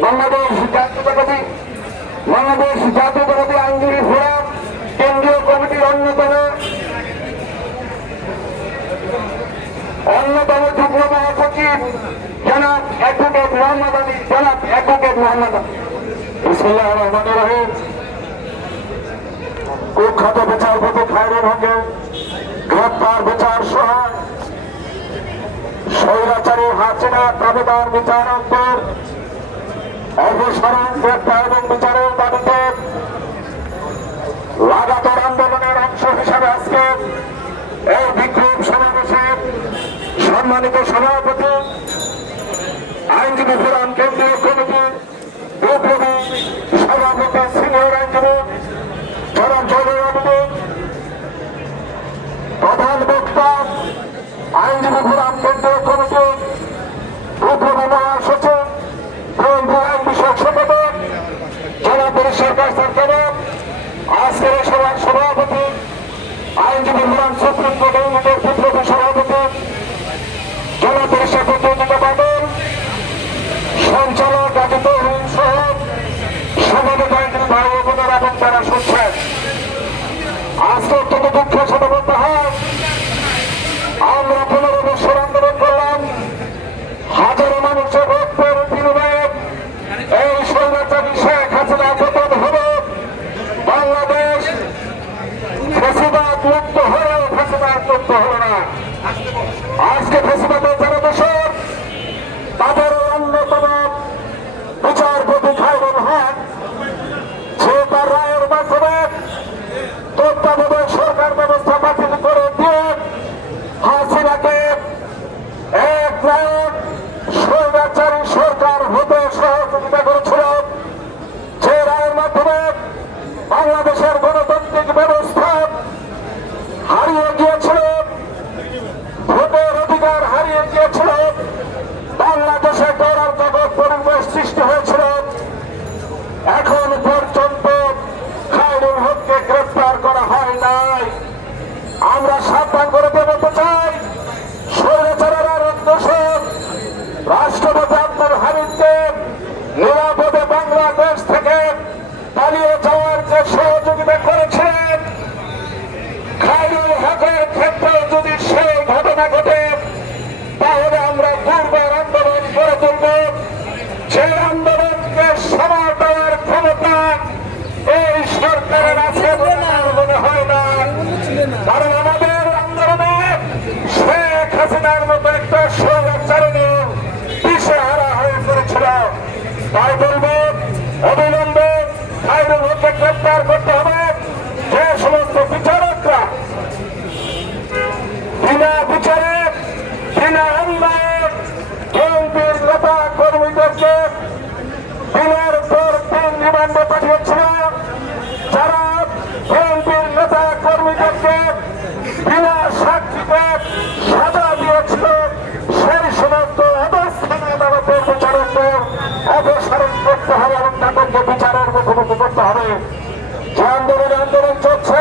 বাংলাদেশ জাতীয়তাবাদী আইনজীবী ফোরাম কেন্দ্রীয় কমিটির অন্যতম যুগ্ম মহাসচিব জনাব অ্যাডভোকেট মোহাম্মদ আলী। বিসমিল্লাহির রহমানির রহিম। কুখ্যাত বিচারপতি খায়রুল হকের গ্রেপ্তার বিচার সহ স্বৈরাচারী হাসিনা দাবিদার বিচারকদের অপসারণ, গ্রেপ্তার এবং বিচারের দাবিতে লাগাতার আন্দোলনের অংশ হিসাবে আজকে এই বিক্ষোভ সমাবেশের সম্মানিত সভাপতি আইনজীবী ফোরাম কেন্দ্রীয় কমিটি বিপ্লবী সভাপতি সিনিয়র আইনজীবী জনাব জয়নুল, প্রধান বক্তা আইনজীবী ফোরাম কেন্দ্রীয় কমিটি বিপ্লবী মহাসচিব আইন বিষয়ক সম্পাদক জনাব সরকার সরকার, আজকের সভার সভাপতি আইনজীবী ফোরাম সুপ্রিম কোর্ট ইউনিটের বিপ্লবী সভাপতি জনাব বাদল, সঞ্চালক গাজীপুর সহ সভাপতি আইনজীবী ভাই বোনেরা এবং যারা শুনছেন, আজকে অত্যন্ত দুঃখের সাথে বলতে হয় আমরা 15 বছর আন্দোলন করলাম, হাজারো মানুষের রক্তের বিনিময়ে এই স্বৈরাচারী শেখ হাসিনা পতন হলো। বাংলাদেশ ফ্যাসিবাদ মুক্ত হলেও ফ্যাসিবাদ মুক্ত হলো না। আজকে ফ্যাসিবাদের যারা দোষর তাদের অন্যতম বিচারপতি খায়রুল হক, যে তার রায়ের মাধ্যমে তত্ত্বাবধায়ক সরকার ব্যবস্থা বাতিল করে দিয়ে হাসিনাকে এক নায়ক স্বৈরাচারী সরকার হতে সহযোগিতা করেছিল, যে রায়ের মাধ্যমে বাংলাদেশের গণতান্ত্রিক ব্যবস্থা হারিয়ে গিয়েছিল, ভোটের অধিকার হারিয়ে গিয়েছিল, বাংলাদেশে করার জগৎ পরিবেশ সৃষ্টি হয়েছিল। এখন পর্যন্ত খায়রুল হককে গ্রেফতার করা হয় নাই। আমরা সাবধান করে বলতে চাই, স্বৈরাচারের আরেক দোষর রাষ্ট্রপতি আব্দুল হামিদকে নিরাপদে বাংলাদেশ থেকে পালিয়ে যাওয়ার যে সহযোগিতা করেছিলেন, খায়রুল হকের ক্ষেত্রে যদি সেই ঘটনা ঘটে তাহলে আমরা দুর্বার আন্দোলন করে তুলব। সেই আন্দোলনকে সমাজ দেওয়ার ক্ষমতা এই সরকারের আছে বলে আমার মনে হয় না, কারণ আমাদের আন্দোলনে শেখ হাসিনার মতো একটা স্বৈরাচারী দিশেহারা হয়ে পড়েছিল। তাই বলব, অবিলম্বে খায়রুল হককে গ্রেপ্তার করতে হবে। যে সমস্ত বিচারকরা বিনা বিচারে বিনা অন্যায় বিএনপির নেতা কর্মীদেরকে দিনের পর দিন রিমান্ডে পাঠিয়েছিল, যারা বিএনপির নেতা কর্মীদেরকে বিনা সাক্ষীতে সাজা দিয়েছিল, সেই সমস্ত অবস্থানে আদালতের বিচারকদের অপসারণ করতে হবে এবং তাদেরকে বিচারের মুখোমুখি করতে হবে। যে আন্দোলন চলছে